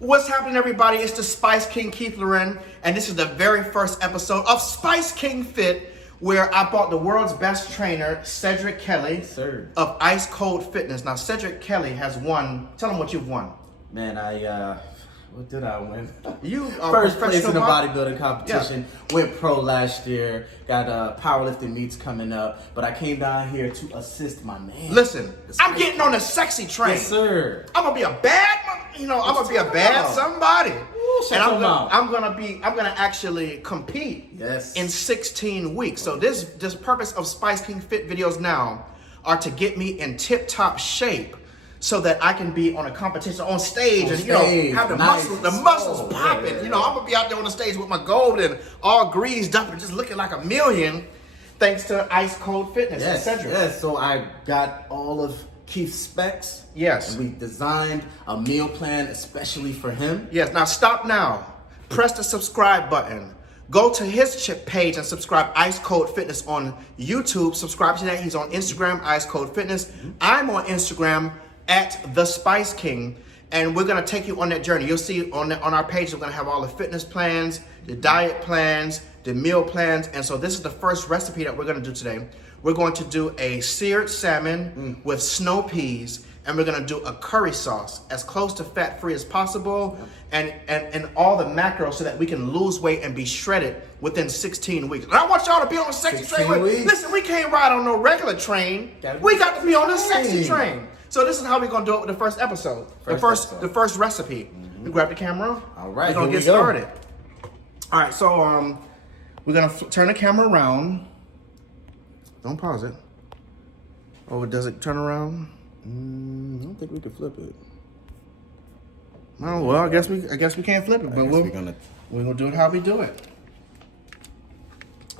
What's happening, everybody? It's the Spice King, Keith Lorren, and this is the very first episode of Spice King Fit, where I bought the world's best trainer, Cedric Kelly, of Ice Cold Fitness. Now, Cedric Kelly has won. Tell him what you've won. Man, what did I win? You first place in the bodybuilding competition. Yeah. Went pro last year. Got powerlifting meets coming up. But I came down here to assist my man. Listen, I'm getting on the sexy train. Yes, sir. I'm gonna be a bad, I'm gonna be a bad somebody. Ooh, and I'm gonna actually compete. Yes. In 16 weeks. So this purpose of Spice King Fit videos now are to get me in tip-top shape, so that I can be on a competition on stage and have the muscles popping. Yeah. I'm gonna be out there on the stage with my gold and all greased up and just looking like a million, thanks to Ice Cold Fitness and Cedric. Yes, so I got all of Keith's specs. Yes. And we designed a meal plan especially for him. Yes, now stop now. Press the subscribe button. Go to his page and subscribe, Ice Cold Fitness on YouTube. Subscribe to that. He's on Instagram, Ice Cold Fitness. Mm-hmm. I'm on Instagram, at The Spice King, and we're gonna take you on that journey. You'll see on our page, we're gonna have all the fitness plans, the diet plans, the meal plans, and so this is the first recipe that we're gonna do today. We're going to do a seared salmon with snow peas, and we're gonna do a curry sauce as close to fat-free as possible, and all the macros so that we can lose weight and be shredded within 16 weeks. And I want y'all to be on the sexy train. Listen, we can't ride on no regular train. We got to be on the sexy train. So this is how we're gonna do it with the first episode. The first recipe. Mm-hmm. We grab the camera. All right, we're gonna get started. All right, so we're gonna turn the camera around. Don't pause it. Oh, does it turn around? I don't think we can flip it. Oh well, I guess we can't flip it, but we're gonna do it how we do it.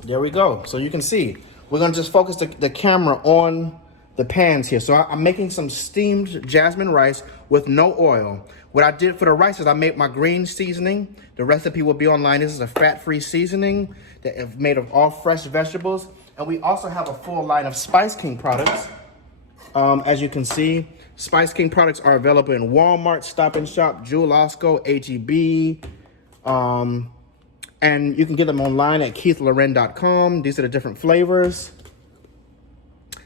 There we go. So you can see we're gonna just focus the camera on the pans here. So I'm making some steamed jasmine rice with no oil. What I did for the rice is I made my green seasoning. The recipe will be online. This is a fat-free seasoning that is made of all fresh vegetables. And we also have a full line of Spice King products. As you can see, Spice King products are available in Walmart, Stop and Shop, Jewel Osco, H-E-B. And you can get them online at keithlorren.com. These are the different flavors.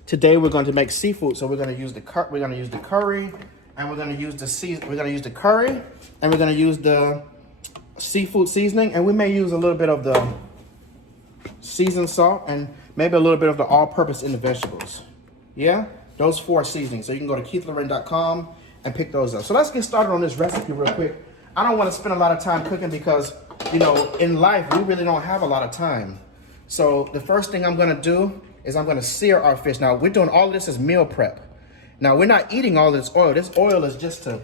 Today we're going to make seafood, so we're going to use the curry, and we're going to use the curry, and we're going to use the seafood seasoning, and we may use a little bit of the seasoned salt and maybe a little bit of the all-purpose in the vegetables. Yeah, those 4 seasonings. So you can go to keithlorren.com and pick those up. So let's get started on this recipe real quick. I don't want to spend a lot of time cooking because in life we really don't have a lot of time. So the first thing I'm going to do is I'm gonna sear our fish. Now we're doing all of this as meal prep. Now we're not eating all this oil. This oil is just to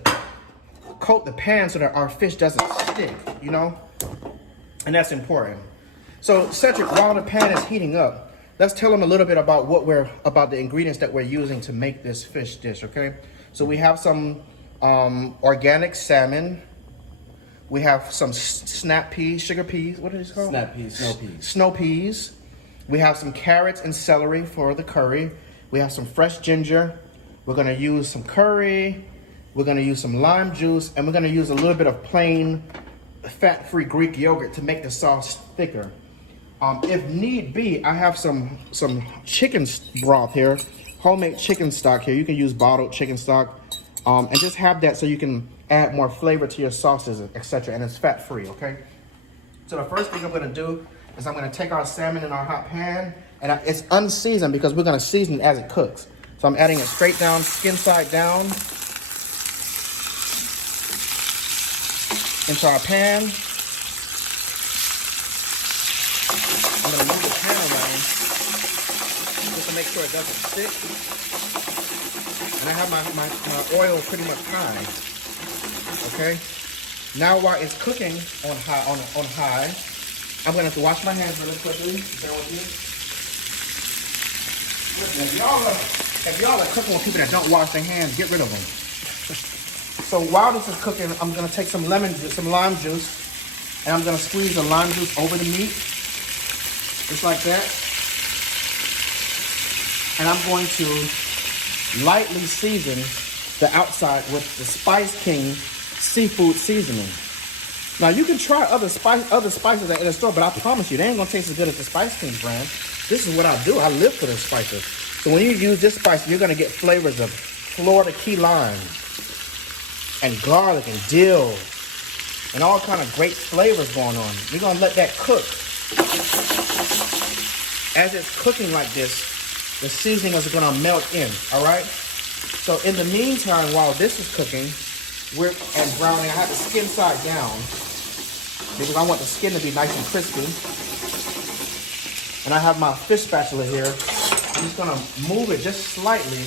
coat the pan so that our fish doesn't stick, and that's important. So Cedric, while the pan is heating up, let's tell them a little bit about about the ingredients that we're using to make this fish dish, okay? So we have some organic salmon. We have some snap peas, sugar peas, what are these called? Snap peas, snow peas. Snow peas. We have some carrots and celery for the curry. We have some fresh ginger. We're gonna use some curry. We're gonna use some lime juice, and we're gonna use a little bit of plain fat-free Greek yogurt to make the sauce thicker. If need be, I have some chicken broth here, homemade chicken stock here. You can use bottled chicken stock, and just have that so you can add more flavor to your sauces, etc. And it's fat-free, okay? So the first thing I'm gonna do is I'm gonna take our salmon in our hot pan, and it's unseasoned because we're gonna season it as it cooks. So I'm adding it straight down, skin side down, into our pan. I'm gonna move the pan around just to make sure it doesn't stick. And I have my oil pretty much high, okay? Now while it's cooking on high, I'm going to have to wash my hands really quickly. Bear with me. Listen, if y'all are cooking with people that don't wash their hands, get rid of them. So while this is cooking, I'm going to take some lime juice, and I'm going to squeeze the lime juice over the meat, just like that. And I'm going to lightly season the outside with the Spice King seafood seasoning. Now you can try other spices that in the store, but I promise you, they ain't gonna taste as good as the Spice King brand. This is what I do. I live for the spices. So when you use this spice, you're gonna get flavors of Florida key lime and garlic and dill and all kind of great flavors going on. We're gonna let that cook. As it's cooking like this, the seasoning is gonna melt in, all right? So in the meantime, while this is cooking, and browning, I have the skin side down because I want the skin to be nice and crispy. And I have my fish spatula here. I'm just gonna move it just slightly,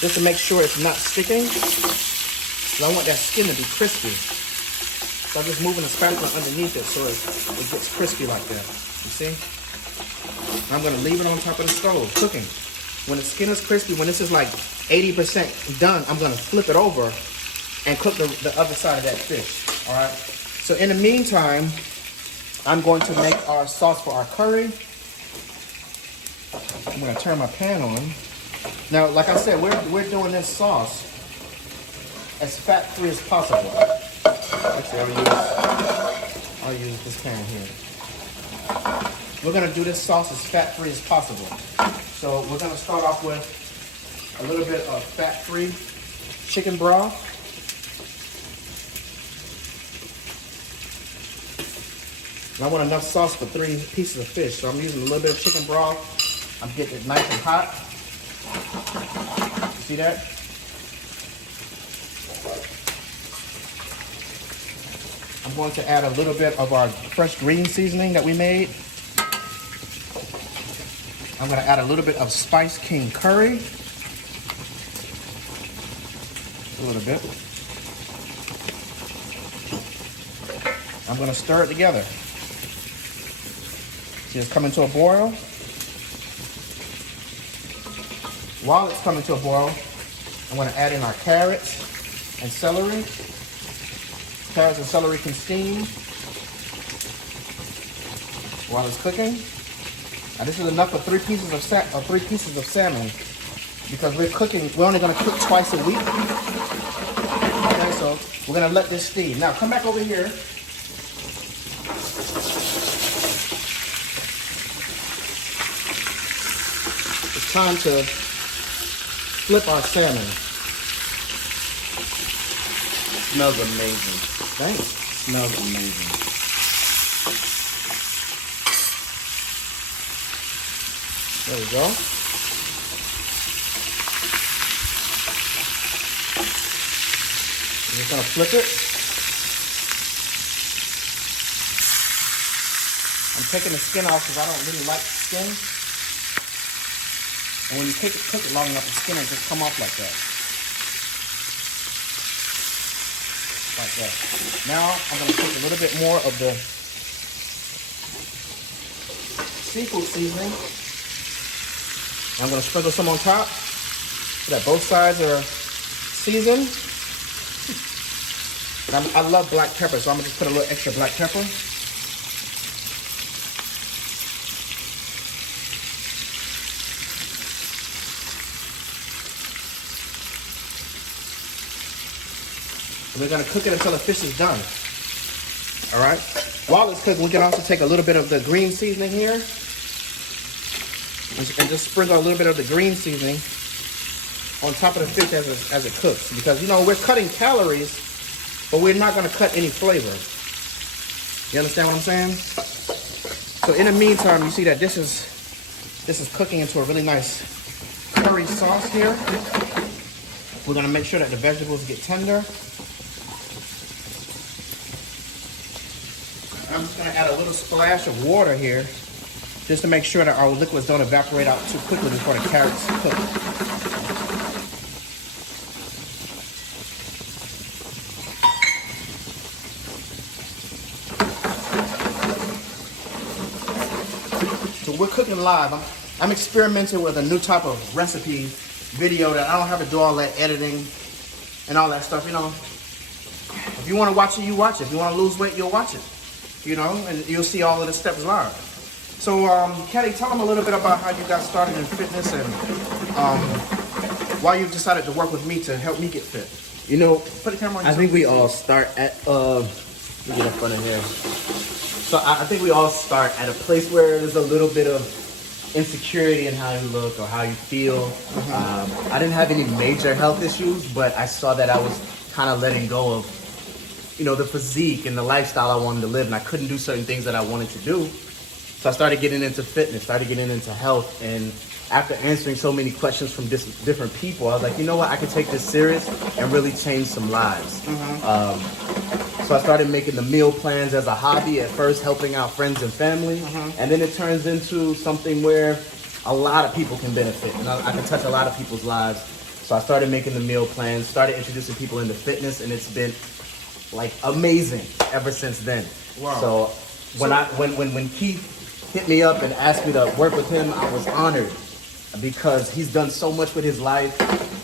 just to make sure it's not sticking. So I want that skin to be crispy. So I'm just moving the spatula underneath it so it gets crispy like that. You see? I'm gonna leave it on top of the stove, cooking. When the skin is crispy, when this is like 80% done, I'm gonna flip it over and cook the other side of that fish, all right? So in the meantime, I'm going to make our sauce for our curry. I'm gonna turn my pan on. Now, like I said, we're doing this sauce as fat-free as possible. Actually, I'll use this pan here. We're gonna do this sauce as fat-free as possible. So we're gonna start off with a little bit of fat-free chicken broth. And I want enough sauce for 3 pieces of fish. So I'm using a little bit of chicken broth. I'm getting it nice and hot. You see that? I'm going to add a little bit of our fresh green seasoning that we made. I'm going to add a little bit of Spice King curry. A little bit. I'm going to stir it together. See, it's coming to a boil. While it's coming to a boil, I'm going to add in our carrots and celery. Carrots and celery can steam while it's cooking. Now this is enough for 3 pieces of salmon, because we're only going to cook twice a week. Okay, so we're going to let this steam. Now come back over here. It's time to flip our salmon. Smells amazing. Thanks. Smells amazing. There we go. I'm just gonna flip it. I'm taking the skin off because I don't really like the skin. And when you cook it long enough, the skin will just come off like that. Like that. Now I'm gonna put a little bit more of the seafood seasoning. I'm gonna sprinkle some on top so that both sides are seasoned. And I love black pepper, so I'm gonna just put a little extra black pepper. And we're gonna cook it until the fish is done. All right. While it's cooking, we can also take a little bit of the green seasoning here. And just sprinkle a little bit of the green seasoning on top of the fish as it cooks. Because, you know, we're cutting calories, but we're not going to cut any flavor. You understand what I'm saying? So in the meantime, you see that this is cooking into a really nice curry sauce here. We're going to make sure that the vegetables get tender. I'm just going to add a little splash of water here, just to make sure that our liquids don't evaporate out too quickly before the carrots cook. So we're cooking live. I'm experimenting with a new type of recipe video that I don't have to do all that editing and all that stuff, you know. If you want to watch it, you watch it. If you want to lose weight, you'll watch it. You know, and you'll see all of the steps live. So, Kelly, tell them a little bit about how you got started in fitness and why you decided to work with me to help me get fit. You know, Put the camera on. I think we all start at let me get in front of here. So I think we all start at a place where there's a little bit of insecurity in how you look or how you feel. I didn't have any major health issues, but I saw that I was kind of letting go of, you know, the physique and the lifestyle I wanted to live, and I couldn't do certain things that I wanted to do. So I started getting into fitness, started getting into health, and after answering so many questions from different people, I was like, you know what, I could take this serious and really change some lives. So I started making the meal plans as a hobby at first, helping out friends and family, and then it turns into something where a lot of people can benefit, and I can touch a lot of people's lives. So I started making the meal plans, started introducing people into fitness, and it's been like amazing ever since then. Wow. So when Keith hit me up and asked me to work with him, I was honored because he's done so much with his life,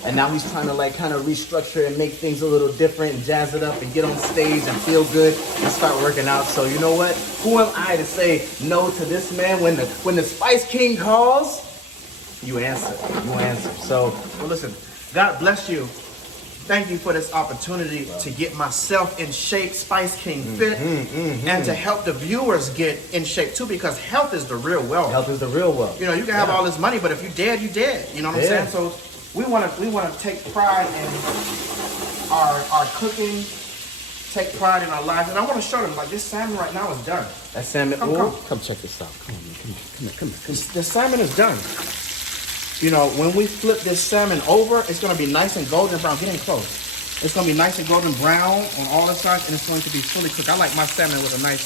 and now he's trying to like kind of restructure and make things a little different and jazz it up and get on stage and feel good and start working out. So you know what? Who am I to say no to this man? When the Spice King calls, you answer. You answer. So Well, listen, God bless you. Thank you for this opportunity to get myself in shape, Spice King fit, and to help the viewers get in shape too, because health is the real wealth. health is the real wealth. You know, you can have all this money, but if you're dead, you're dead. You know what I'm saying? So we want to take pride in our cooking, take pride in our lives, and I want to show them like this salmon right now is done. That salmon. Come check this out. Come on, man. Come here. The salmon is done. You know, when we flip this salmon over, it's going to be nice and golden brown. Get in close. It's going to be nice and golden brown on all the sides, and it's going to be fully cooked. I like my salmon with a nice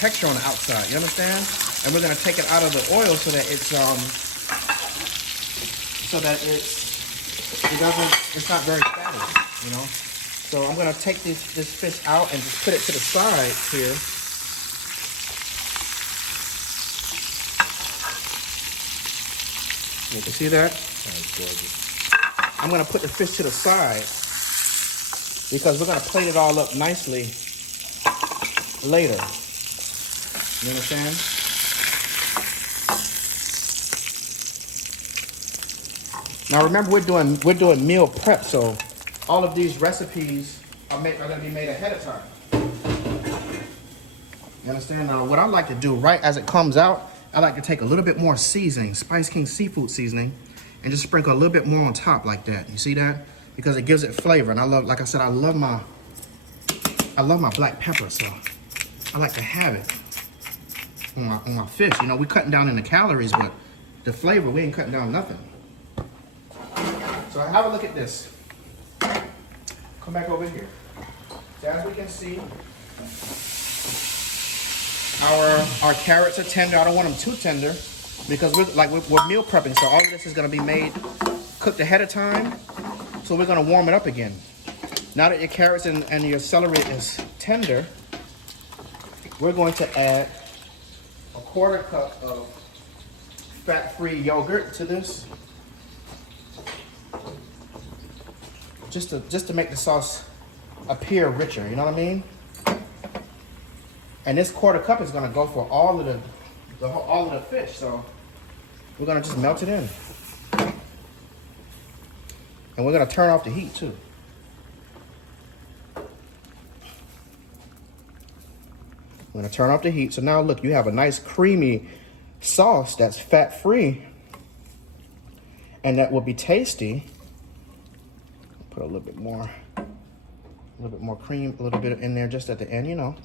texture on the outside. You understand? And we're going to take it out of the oil so that it's it's not very fatty. You know. So I'm going to take this fish out and just put it to the side here. You can see that? That's gorgeous. I'm gonna put the fish to the side because we're gonna plate it all up nicely later. You understand? Now remember, we're doing meal prep, so all of these recipes are gonna be made ahead of time. You understand? Now what I like to do right as it comes out, I like to take a little bit more seasoning, Spice King seafood seasoning, and just sprinkle a little bit more on top like that. You see that? Because it gives it flavor. And I love, like I said, I love my black pepper, so I like to have it on my fish. You know, we're cutting down in the calories, but the flavor, we ain't cutting down nothing. So have a look at this. Come back over here. So as we can see, our carrots are tender. I don't want them too tender because we're meal prepping, so all of this is going to be made cooked ahead of time. So we're going to warm it up again. Now that your carrots and your celery is tender, we're going to add a 1/4 cup of fat-free yogurt to this, just to make the sauce appear richer. You know what I mean? And this 1/4 cup is gonna go for all of the fish. So we're gonna just melt it in, and we're gonna turn off the heat too. I'm gonna turn off the heat. So now look, you have a nice creamy sauce that's fat-free, and that will be tasty. Put a little bit more cream, a little bit in there just at the end, you know.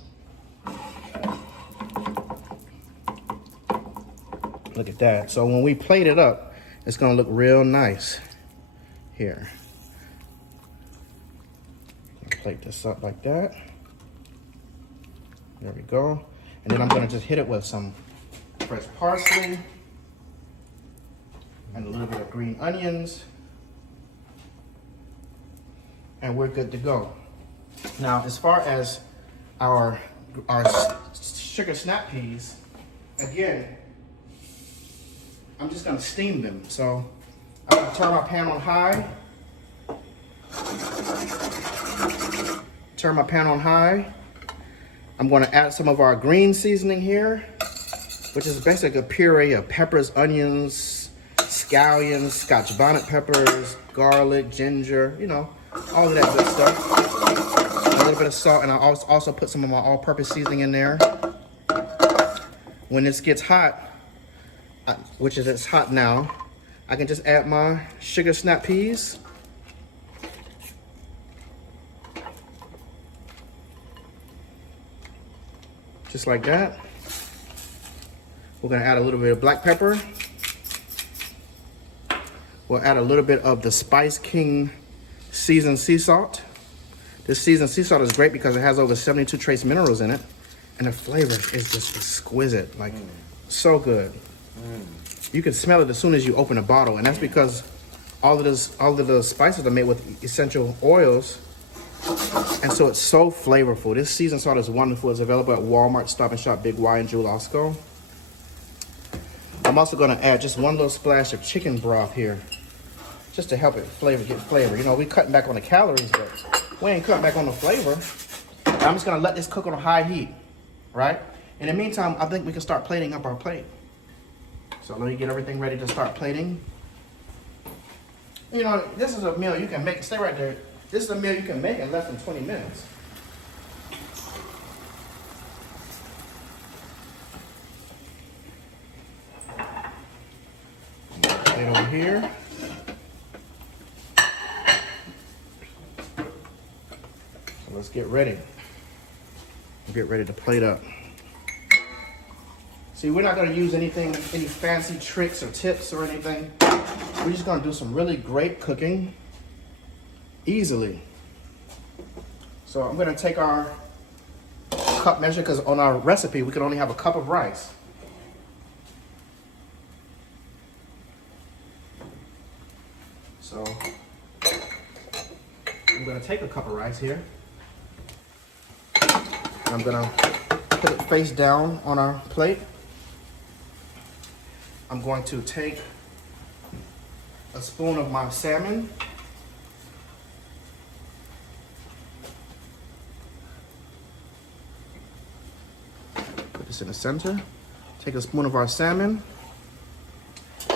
Look at that. So when we plate it up, it's gonna look real nice here. Plate this up like that. There we go. And then I'm gonna just hit it with some fresh parsley and a little bit of green onions. And we're good to go. Now, as far as our sugar snap peas, again, I'm just gonna steam them. So I'm gonna turn my pan on high. Turn my pan on high. I'm gonna add some of our green seasoning here, which is basically a puree of peppers, onions, scallions, Scotch bonnet peppers, garlic, ginger, you know, all of that good stuff. A little bit of salt, and I also put some of my all-purpose seasoning in there. When this gets hot, which is it's hot now, I can just add my sugar snap peas. Just like that. We're gonna add a little bit of black pepper. We'll add a little bit of the Spice King seasoned sea salt. This seasoned sea salt is great because it has over 72 trace minerals in it, and the flavor is just exquisite, like so good. You can smell it as soon as you open a bottle, and that's because all of the spices are made with essential oils, and so it's so flavorful. This seasoned salt is wonderful. It's available at Walmart, Stop and Shop, Big Y, and Jewel Osco. I'm also going to add just one little splash of chicken broth here, just to help it get flavor. You know, we're cutting back on the calories, but we ain't cutting back on the flavor. I'm just going to let this cook on a high heat, right? In the meantime, I think we can start plating up our plate. So let me get everything ready to start plating. You know, this is a meal you can make. Stay right there. This is a meal you can make in less than 20 minutes. Plate over here. So let's get ready. Get ready to plate up. See, we're not going to use any fancy tricks or tips or anything. We're just going to do some really great cooking easily. So I'm going to take our cup measure, because on our recipe we can only have a cup of rice. So I'm going to take a cup of rice here. And I'm going to put it face down on our plate. I'm going to take a spoon of my salmon. Put this in the center. Take a spoon of our salmon.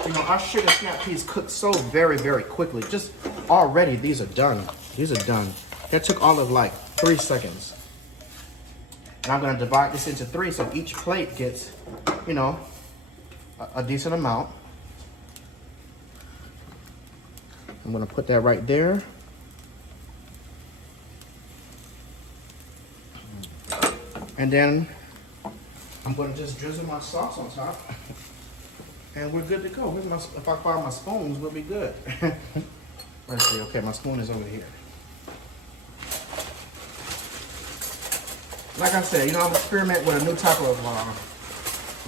You know, our sugar snap peas cook so very, very quickly. Just already, these are done. These are done. That took all of like 3 seconds. And I'm going to divide this into 3 so each plate gets, you know, a decent amount. I'm going to put that right there. And then I'm going to just drizzle my sauce on top. And we're good to go. Where's if I find my spoons, we'll be good. Let's see. Okay, my spoon is over here. Like I said, you know, I'm experimenting with a new type of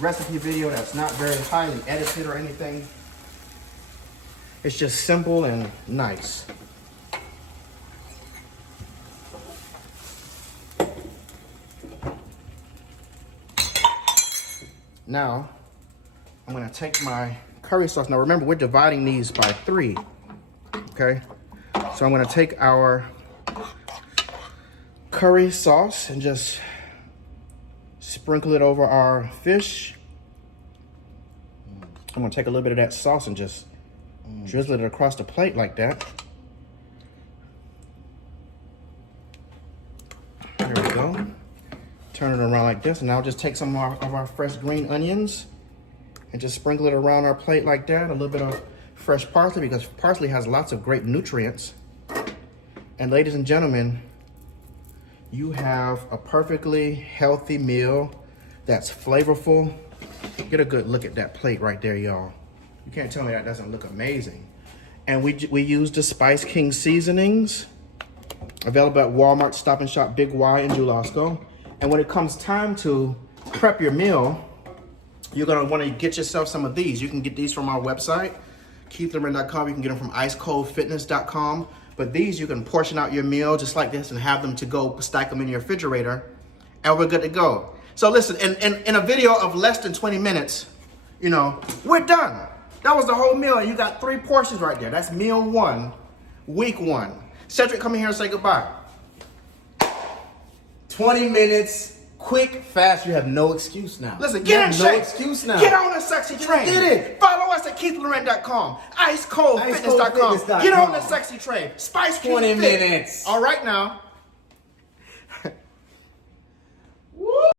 recipe video that's not very highly edited or anything. It's just simple and nice. Now, I'm gonna take my curry sauce. Now remember, we're dividing these by 3, okay? So I'm gonna take our curry sauce and just sprinkle it over our fish. I'm gonna take a little bit of that sauce and just drizzle it across the plate like that. There we go. Turn it around like this, and now just take some of our fresh green onions and just sprinkle it around our plate like that. A little bit of fresh parsley, because parsley has lots of great nutrients. And ladies and gentlemen, you have a perfectly healthy meal that's flavorful. Get a good look at that plate right there, y'all. You can't tell me that doesn't look amazing. And we use the Spice King seasonings, available at Walmart, Stop and Shop, Big Y, and Jewel Osco. And when it comes time to prep your meal, you're gonna wanna get yourself some of these. You can get these from our website, KeithLorren.com. You can get them from icecoldfitness.com. But these, you can portion out your meal just like this and have them to go, stack them in your refrigerator, and we're good to go. So listen, in a video of less than 20 minutes, you know, we're done. That was the whole meal, and you got 3 portions right there. That's meal 1, week 1. Cedric, come in here and say goodbye. 20 minutes, quick, fast. You have no excuse now. Listen, You get in have shape. no excuse now. Get on the sexy train. Get it. Follow us at KeithLorren.com. IceColdFitness.com. IceColdFitness.com. Get on the sexy train. Spice 20 Keith Fit. minutes. All right now.